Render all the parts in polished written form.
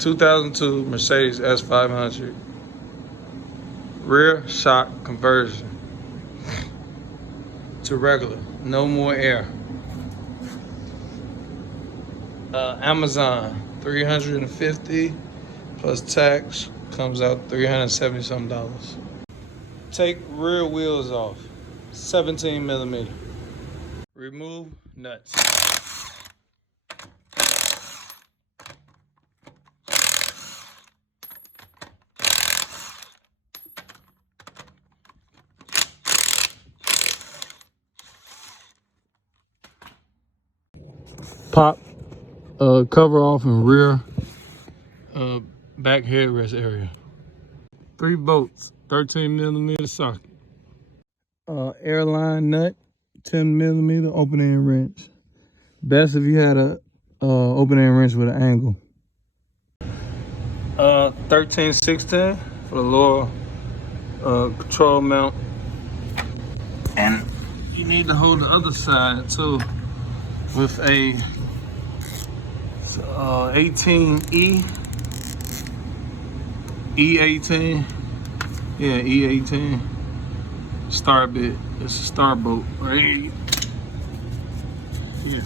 2002 Mercedes S500 rear shock conversion to regular, no more air. Amazon, $350 plus tax, comes out $370 something. Take rear wheels off, 17 millimeter. Remove nuts. Pop cover off in rear back headrest area. 3 bolts, 13 millimeter socket. Airline nut, 10 millimeter opening wrench. Best if you had a opening wrench with an angle. 13/16 for the lower control mount. And you need to hold the other side too with a 18E, E18, yeah, E18 star bit. It's a star bolt right here. Yeah,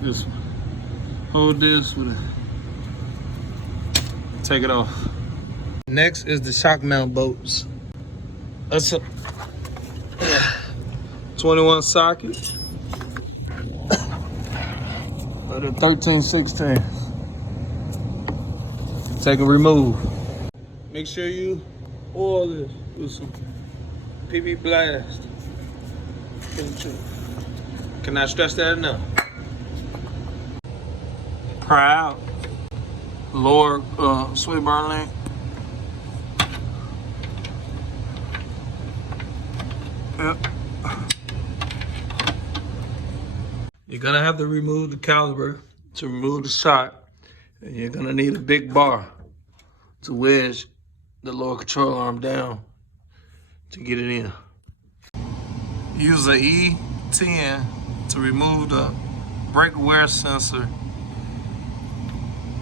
this one. Hold this with a, take it off. Next is the shock mount bolts. That's a 21 socket. Or the 13/16. Take and remove. Make sure you oil this with some PB Blast. Cannot stress that enough. Pry out. Lower sway bar length. Yep. You're gonna have to remove the caliper to remove the shock. And you're gonna need a big bar to wedge the lower control arm down to get it in. Use a E10 to remove the brake wear sensor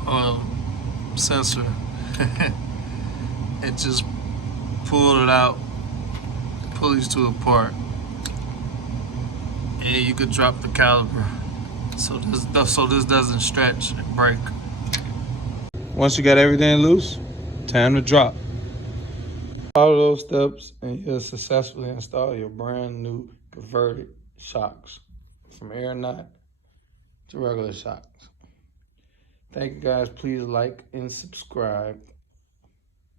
and just pull it out, pull these two apart, and you could drop the caliper so this doesn't stretch and break. Once you got everything loose, time to drop. Follow those steps and you'll successfully install your brand new converted shocks from air knot to regular shocks. Thank you guys. Please like and subscribe.